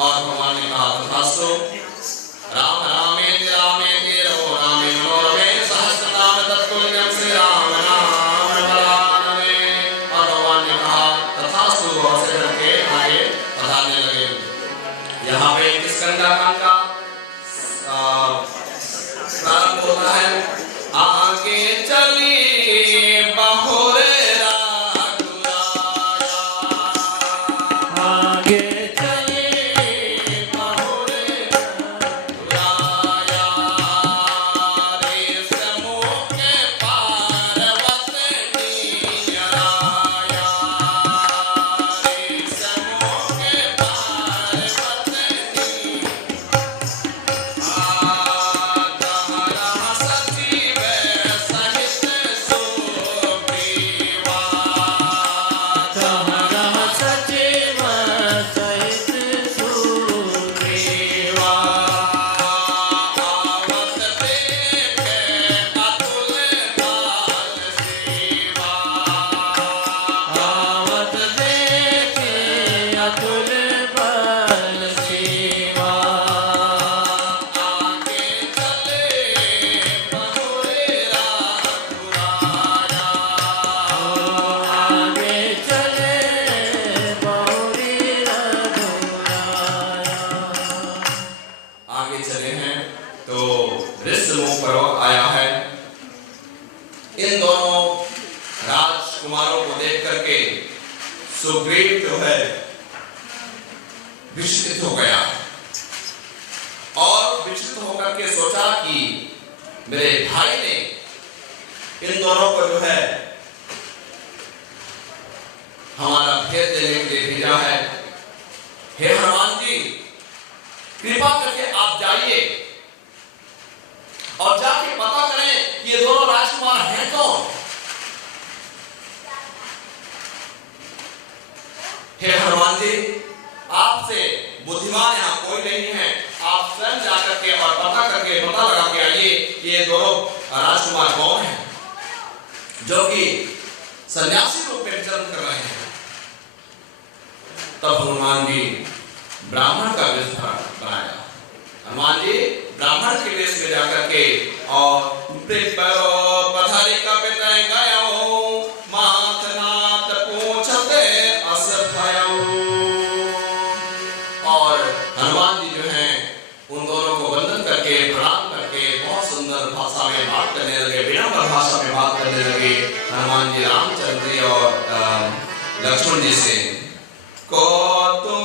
और भगवान ने कहा तथास्तु। राम रामेति रामेति रघु रामे मनोरमे सहस्रनाम तत्तुल्यं श्री राम नाम वरानने। और भगवान ने कहा तथास्तु और से करके आगे बताने लगे। यहाँ पे किस कांड का प्रारंभ होता है? आगे चली बहुरे सुग्रीव जो है विचलित हो गया और विचलित होकर के सोचा कि मेरे भाई ने इन दोनों को जो है हमारा भेद देने के लिए भेजा है। हे हनुमान जी, कृपा करके आप जाइए और जाके पता करें ये दोनों राजकुमार हैं कौन। हे हनुमान जी, आपसे बुद्धिमान यहाँ कोई नहीं है, आप स्वयं जाकर के और पता लगा के आइए ये दोनों राजकुमार कौन हैं जो कि सन्यासी रूप में विचरण कर रहे हैं। तब हनुमान जी ब्राह्मण का वेश बनाया। हनुमान जी ब्राह्मण के वेश में जाकर के और पथारी का पिता गयो माथ नाथ पूछते अस भयो। और हनुमान जी जो हैं उन दोनों को वंदन करके प्रणाम करके बहुत सुंदर भाषा में बात करने लगे, विनम्र भाषा में बात करने लगे हनुमान जी रामचंद्र जी और लक्ष्मण जी से। को तुम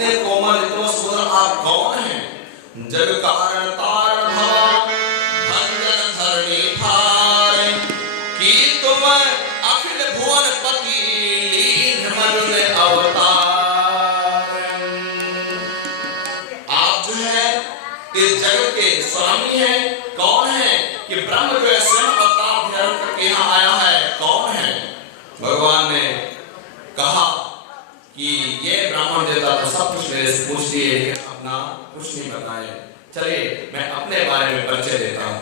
इतने कोमल इतने सुंदर आप कौन हैं? जग कारण तारण भव भंजन धरणी भार की तुम अखिल भुवन पति लीन मन में अवतार। आप जो है इस जगत के स्वामी हैं। कौन है कि ब्रह्म जो है स्वयं अवतार धारण करके यहाँ आया है? कौन है? भगवान ने कहा कि ये ब्राह्मण देवता तो सब कुछ मेरे से पूछ लिए लेकिन अपना कुछ नहीं बताए। चलिए मैं अपने बारे में परिचय देता हूँ।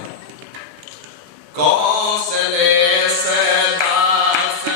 कौशले से दास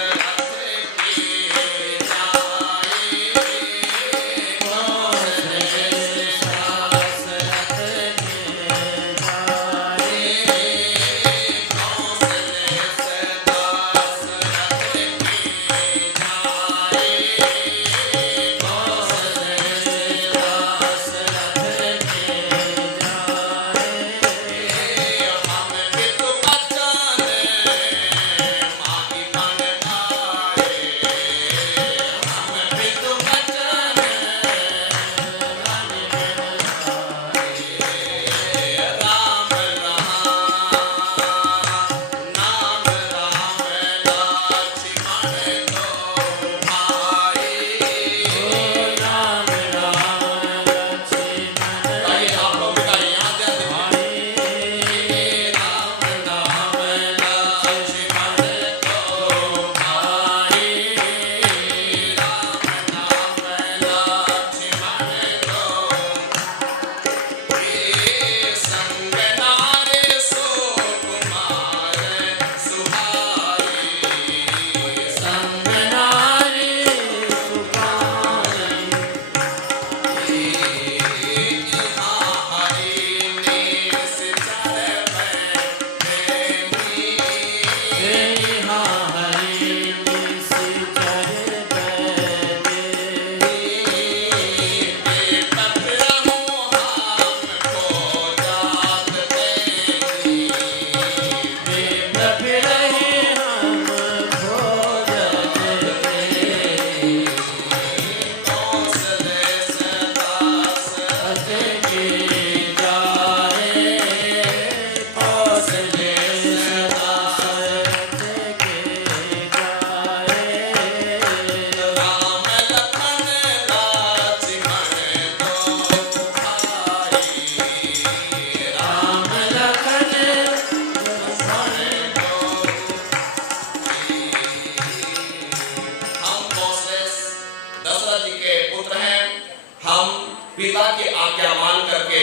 पिता की आज्ञा मान करके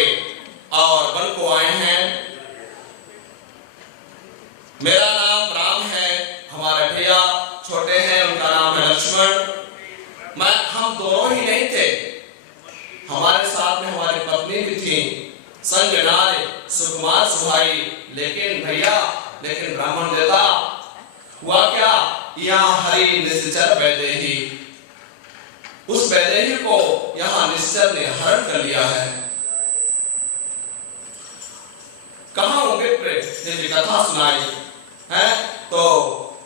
और वन को आए हैं। मेरा नाम राम है, हमारे भैया छोटे हैं, उनका नाम है लक्ष्मण। हम दोनों ही नहीं थे, हमारे साथ में हमारी पत्नी भी थी, संग नारे सुकुमार सुहाई। लेकिन भैया ब्राह्मण देवता हुआ क्या? यहाँ हरि निश्चर वैदेही, उस वैदेही को यहाँ निश्चर ने हरण कर लिया है। कहाँ होंगे? कथा सुनाई है तो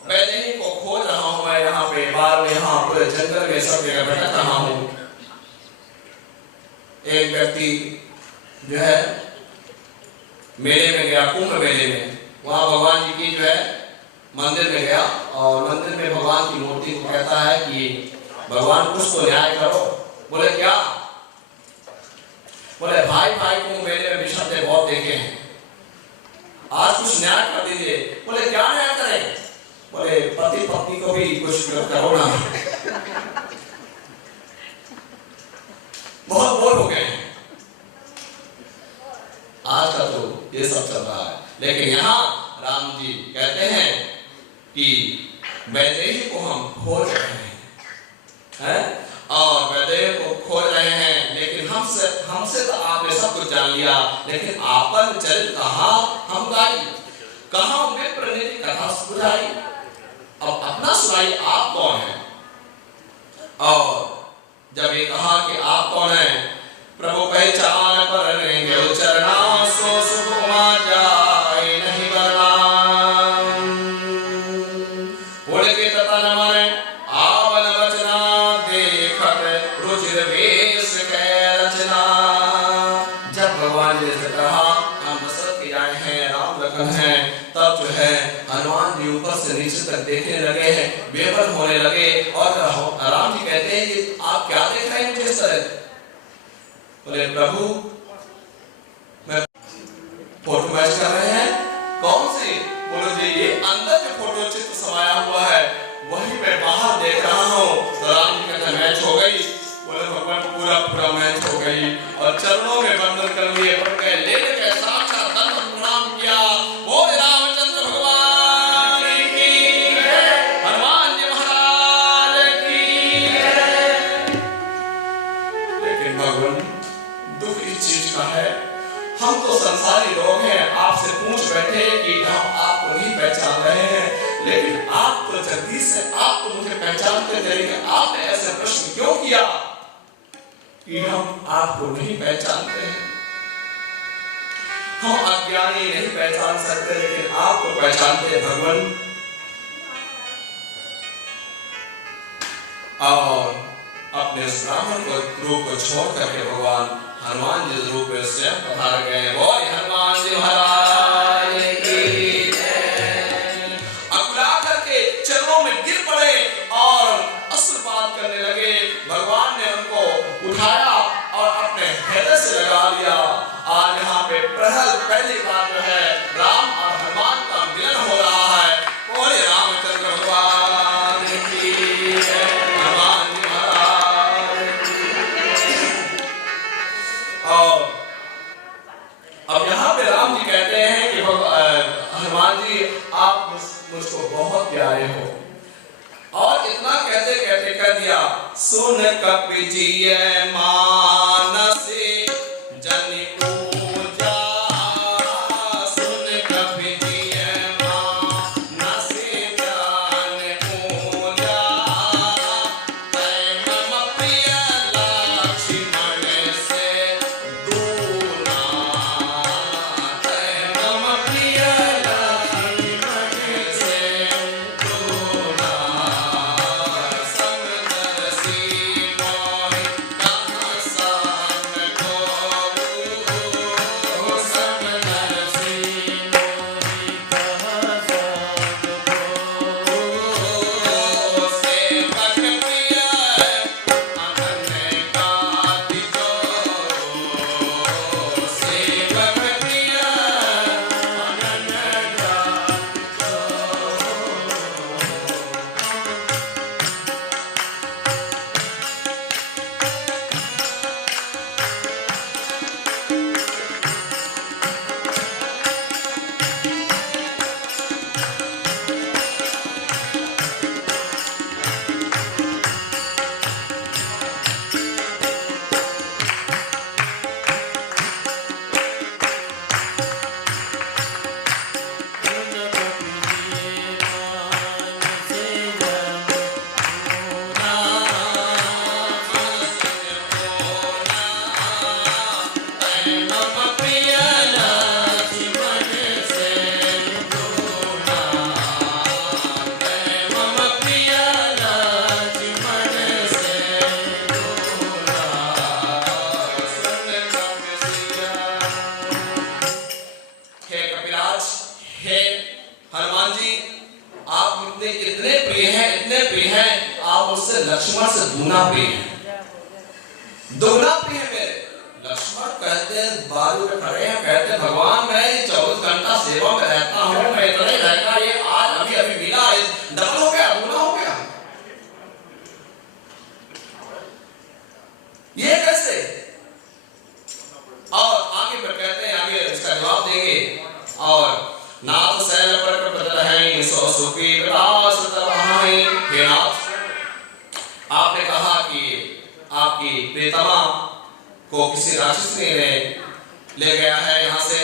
वैदेही को खोज रहा हूं मैं, यहाँ पे बाहर में, यहाँ पूरे जंगल में सब जगह भटक रहा हूं। एक व्यक्ति जो है मेले में गया, कुंभ मेले में, वहां भगवान जी की जो है मंदिर में गया और मंदिर में भगवान की मूर्ति को कहता है कि भगवान कुछ तो न्याय करो। बोले क्या? बोले भाई को मेले में विषम बहुत देखे हैं, आज कुछ न्याय कर दीजिए। बोले क्या न्याय करें? बोले पति पत्नी को भी कुछ करो ना। बहुत बोर हो गए हैं, आज का तो ये सब चल रहा है। लेकिन यहाँ राम जी कहते हैं कि वैदेही को हम खोज रहे हैं, और वैदेही को खोज रहे हैं, लेकिन हमसे तो आपने सब कुछ जान लिया, लेकिन आपन चरित्र कहाँ हम गाई, कहाँ विप्र ने कथा सुनाई, अब अपना सुनाई आप कौन है? और जब ये कहा कि आप कौन है, प्रभु पहचान पर रहेंगे चरणा सो सुकुमा जाए नहीं बरनाम। उड़ के ततन मन आवन वचना देखत रुचिर वेश हनुमान जी ने कहा हम दशरथ के आए हैं, राम लखन हैं। तब जो है हनुमान जी ऊपर से नीचे तक देखने लगे हैं, बेबस होने लगे। और राम जी कहते हैं कि आप क्या देख रहे हैं मुझे इस तरह? बोले प्रभु मैं फोटो मैच कर रहे हैं। कौन सी? बोले जी ये अंदर जो फोटो चित्र समाया हुआ है वही मैं बाहर देख रहा हूँ। तो राम जी कहते मैच हो गई। बोले भगवान पूरा मैच हो गई और चरणों में वंदन कर लिए, पड़ गए, लेट गए, साक्षात दंड प्रणाम किया। बोले रामचंद्र भगवान की, हनुमान जी महाराज की। लेकिन भगवान दुख इस चीज का है, हम तो संसारी लोग हैं, आपसे पूछ बैठे कि हम आपको नहीं पहचान रहे हैं, लेकिन आप तो जगदीश से, आप तो मुझे पहचानते थे, लेकिन आपने ऐसे प्रश्न क्यों किया कि हम आपको नहीं पहचानते हैं? हम अज्ञानी नहीं पहचान सकते, लेकिन आप तो पहचानते हैं भगवान। और अपने उस ब्राह्मण रूप को छोड़ करके भगवान हनुमान जी रूप में स्वयं पधार गए। बोले हनुमान जी महाराज की जय। अकुला करके चरणों में गिर पड़े और अश्रुपात करने लगे। भगवान ने उनको उठाया और अपने हृदय से लगा लिया। आज यहाँ पे पहली बार जो है राम और हनुमान का मिलन हो रहा है। बोले रामचंद्र भगवान की जय, हनुमान जी महाराज की। और अब यहाँ पे राम जी कहते हैं कि हनुमान जी आप मुझको बहुत प्यारे हो। और इतना कहते कहते कर दिया, सुन कपिजिय मानसी जन पूजा, सुन कपिजिय मानसी जन पूजा, तै मम प्रिय लक्ष्मण से दूना, तै मम प्रिय लक्ष्मण से दूना, लक्ष्मण से दूना प्रिय है, दोगुना प्रिय है मेरे। लक्ष्मण कहते हैं बाजू में खड़े हैं, कहते भगवान मैं 24 घंटा सेवा में रहता हूँ, मैं इतना ही रहता, ये आज अभी अभी मिला, डबल हो गया, दूना हो गया, ये कैसे? और आगे पर कहते हैं, आगे इसका जवाब देंगे। और नाथ सैल प्रकट हैं सो सुखी विलास तलहाई। हे नाथ, आपने कहा कि आपकी प्रियतमा को किसी राक्षस ने ले गया है यहाँ से।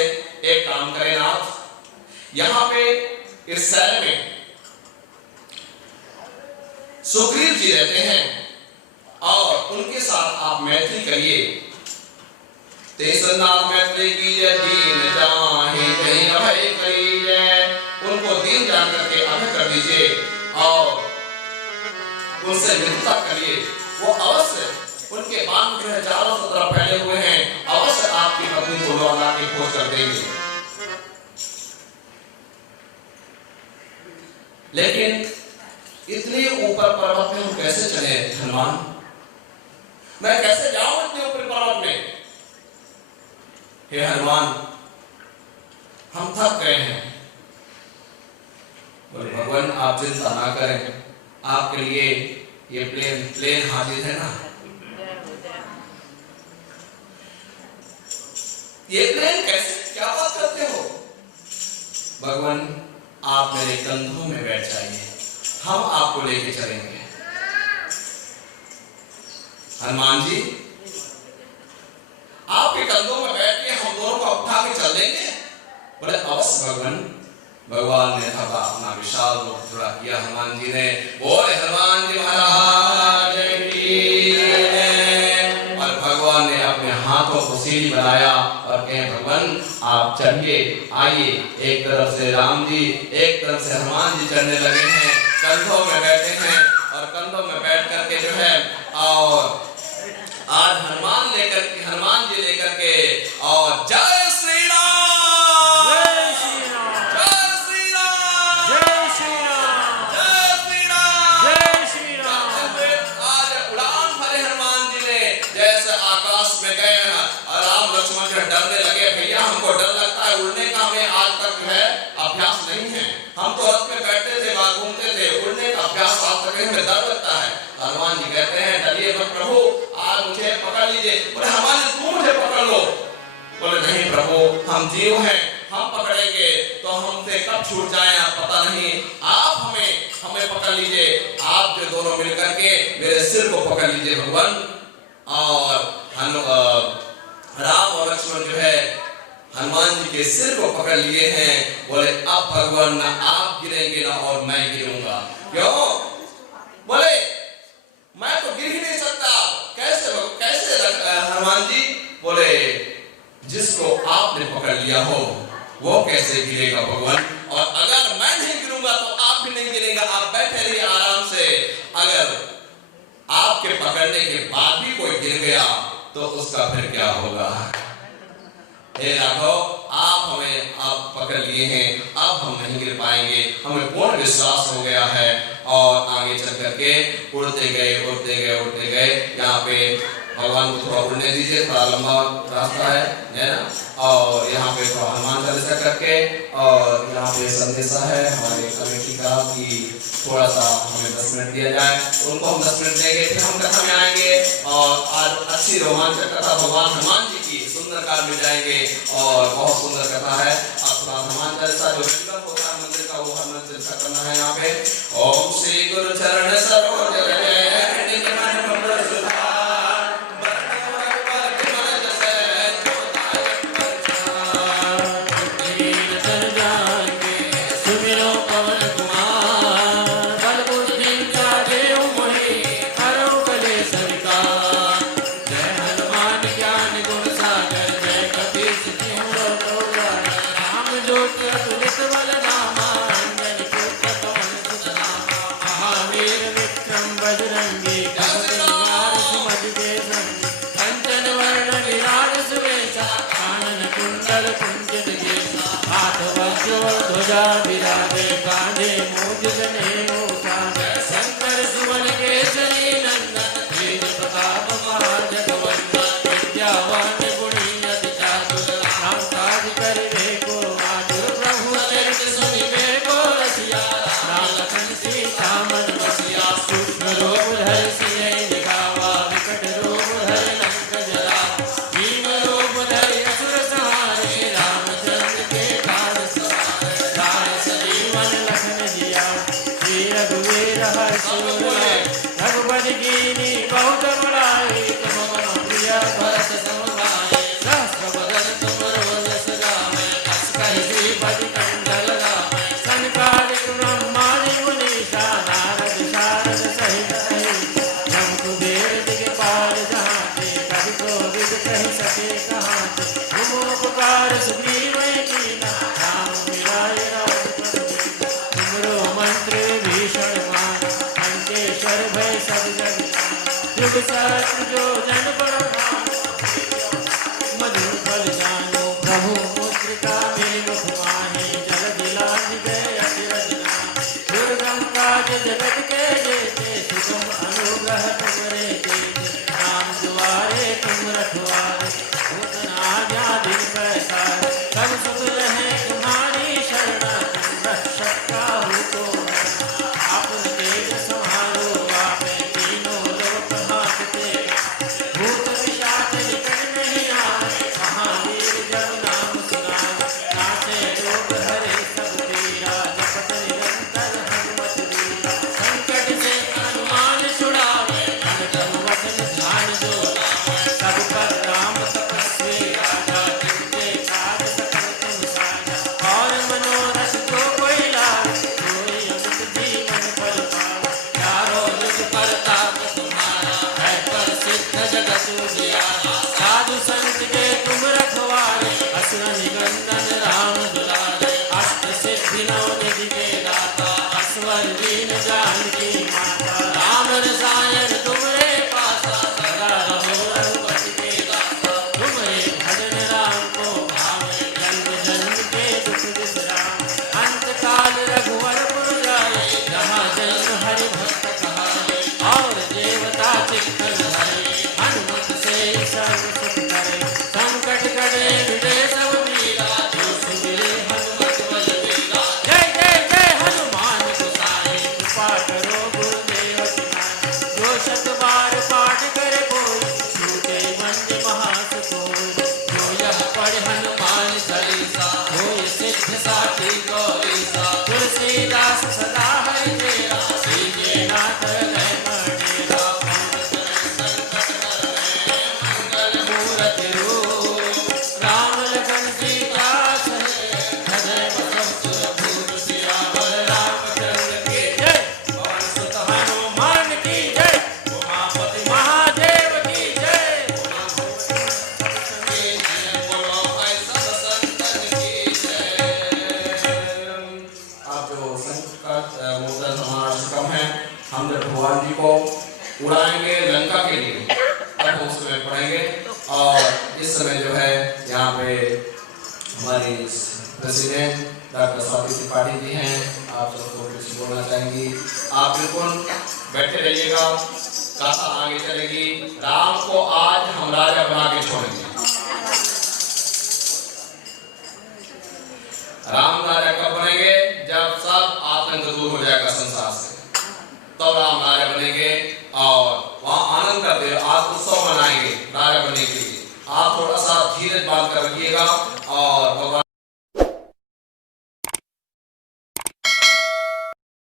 एक काम करें नाथ, यहाँ पे इस शहर में सुग्रीव जी रहते हैं और उनके साथ आप मैत्री करिए। तेसनाथ मैत्री कीजिए, दीन जाहे कहीं अभय करिए। उनको दीन जान करके अभय कर दीजिए और उनसे मित्रता करिए। वो अवश्य, उनके बाण जो है चारों तरफ फैले हुए हैं, अवश्य आपकी पत्नी को लौटा लेकिन इतने ऊपर पर्वत में हम कैसे चले हनुमान? मैं कैसे जाऊं इतने ऊपर पर्वत में? हे हनुमान, हम थक गए हैं। बोले भगवान आप चिंता ना करें, आपके लिए ये प्लेन हाजिर है ना। ये प्लेन कैसे, क्या बात करते हो? भगवान आप मेरे कंधों में बैठ जाइए, हम आपको लेके चलेंगे। हनुमान जी आपके कंधों में बैठ के हम दोनों को उठा के चल देंगे? बोले अवश्य भगवान। भगवान ने थका अपना विशाल रूप थोड़ा किया हनुमान जी ने। बोले हनुमान जी महाराज की जय। और भगवान ने अपने हाथों को सीढ़ी बनाया और कहे भगवान आप चढ़िए, आइए। एक तरफ से राम जी, एक तरफ से हनुमान जी चढ़ने लगे हैं, कंधों में बैठे हैं और कंधों में बैठ करके जो है और आज हनुमान जी लेकर के और जय श्री राम, जय श्री राम, जय श्री राम, जय श्री राम, जय श्री राम, जय श्री राम। आज उड़ान भरे हनुमान जी ने जैसे आकाश में गए और राम लक्ष्मण जो डरने लगे। भैया हमको डर लगता है उड़ने का, हमें आज तक जो है अभ्यास नहीं है। हम तो रथ में बैठते थे, बाहर घूमते थे, उड़ने का अभ्यास आज तक हमें डर लगता है। हनुमान जी कहते हैं डरिए मत प्रभु, आज मुझे पकड़ लीजिए। बोले हनुमान जी तुम मुझे पकड़ लो। बोले नहीं प्रभु, हम जीव हैं, हम पकड़ेंगे तो हमसे कब छूट जाए आप पता नहीं। आप हमें पकड़ लीजिए। आप जो दोनों मिलकर के मेरे सिर को पकड़ लीजिए भगवान। और राम और लक्ष्मण जो है हनुमान जी के सिर को पकड़ लिए हैं। बोले अब भगवान ना आप गिरेंगे ना और मैं गिरूंगा। क्यों? बोले मैं तो गिर ही नहीं सकता। कैसे हनुमान जी? बोले जिसको आपने पकड़ लिया हो वो कैसे गिरेगा भगवान? और अगर मैं नहीं गिरूंगा तो आप भी नहीं गिरेगा। आप बैठे रहिए आराम से। अगर आपके पकड़ने के बाद भी कोई गिर गया तो उसका फिर क्या होगा? हे राघव, आप पकड़ लिए हैं, अब हम नहीं गिर पाएंगे। हमें पूर्ण विश्वास हो गया है। और आगे चल करके उड़ते गए। यहाँ पे भगवान को थोड़ा उड़ने दीजिए, थोड़ा लंबा रास्ता है ना। और यहाँ पे थोड़ा हनुमान चालीसा करके और यहाँ पे संदेशा है हमारे कमेटी का कि थोड़ा सा हमें 10 मिनट दिया जाए। उनको हम 10 मिनट देंगे, फिर हम कथा में आएंगे और आज अच्छी रोमांचक कथा भगवान हनुमान जी की सुंदर काल में जाएंगे और बहुत सुंदर कथा है। अब थोड़ा हनुमान चालीसा जो होता है मंदिर का वो हनुमान चालीसा करना है यहाँ पे। ओम श्री गुरु चरण सरोज रज विराजे कांधे मूज जनेऊ शंकर सुवन केसरी नंदन तेज प्रताप महाजगवंदन विद्यावान गुणी अति चातुर राम काज करिबे को आतुर प्रभु चरित सुनिबे को रसिया राम लखन सीता मन बसिया सूक्ष्म रूप धरि सियहि दिखावा विकट रूप धरि लंक जला भीम रूप धरि असुर संहारे रामचंद्र के काज रघुपति कीनी बहुत बड़ाई तुम मम प्रिय भरत समभाई सहस्र बदन तुम रोजस गावै अस कहि श्रीपति कंठ लगावै सनकादिक ब्रह्मादि मुनीसा नारद शारद सहित अहिसा जम कुबेर दिगपाल जहांते कवि कोविद कहि सके कहांते तुम उपकार सुग्रीव कीना राम मिलाय राजपद दीना तुमरो मंत्र भीषण मान लंकेश्वर भय सब जग युग सहस्त्र जो जन पर मधुर फल जानो प्रभु मुद्रिका मेरु माहि जल दिलाज गए अतिरज दुर्गा द्वार, भूतना व्याधि प्रसार, सब सुख रहे तुम्हारी शरणा, तुम रक्षक काहू को डरना। आपन तेज संहारो, आपे तीनों लोक हाँकते, भूत पिशाच निकट नहीं आए, महावीर जब नाम सुनाए, नासे रोग हरे सब पीरा, जपत निरंतर हनुमत वीरा। संकट से हनुमान छुड़ावे, मन तन वचन ध्यान जो लावे, सब पर राम तपस्वी राजा, जिनके काज सकल तुम साजा। और मनोरथ जो कोई लावे, सोई अमित जीवन फल पावे। चारों युग परताप तुम्हारा, है प्रसिद्ध जगत उजियारा। साधु संत के तुम रखवारे, असुर निकंदन राम दुलारे। अष्ट सिद्धि नव निधि के दाता, असवर दीन जानकी माता। राम रसायन तुमरे पासा, सदा रहो रघुपति के दासा। तुमरे भजन राम को भावे, जन्म जन्म के दुख विश्राम। अंत काल रघुवर पुर जाए, जहाँ जन्म हरि भक्त कहाए। और देवता चित्तन धरे, हनुमत से सर्व सुख करे। संकट कटे मिटे सब पीरा, जो सुमिरे हनुमत बलवीरा। जय जय जय हनुमान गोसाई, कृपा करो गुरुदेव की। जो शत बार पाठ करे कोई, छूटे बंद महासुख होय। जो यह पढ़े हनुमान चालीसा, होय सिद्ध साखी गौरीसा। तुलसीदास सदा हरि तेरा, सीजे नाथ हृदय मणिरा। मंगल मूरति रूप, राम लखन सीता सहित, हृदय बसव सुर भूप। सियावर रामचंद्र की जय, पवन सुत हनुमान की जय, उमापति महादेव की जय। बोलो भाई सब संतन की जय। आप जो संकट मोचन हमारा शुभम है, हम जब भगवान जी को उड़ाएंगे लंका के लिए, तब उस समय पढ़ेंगे। और इस समय जो है यहाँ पे हमारी प्रेसिडेंट डॉक्टर स्वाति त्रिपाठी जी हैं, आप सबको कुछ बोलना चाहेंगी। आप बिल्कुल बैठे रहिएगा, गाथा आगे चलेगी। राम को आज हम राजा बना के छोड़ेंगे। राम राजा कब बनेंगे? जब सब आतंक दूर हो जाएगा संसार से, तब राम राजा बनेंगे। और वहाँ आनंद करते, आज उत्सव मनाएंगे राजा बनने के लिए। आप थोड़ा सा धीरज बांध कर रखिएगा और भगवान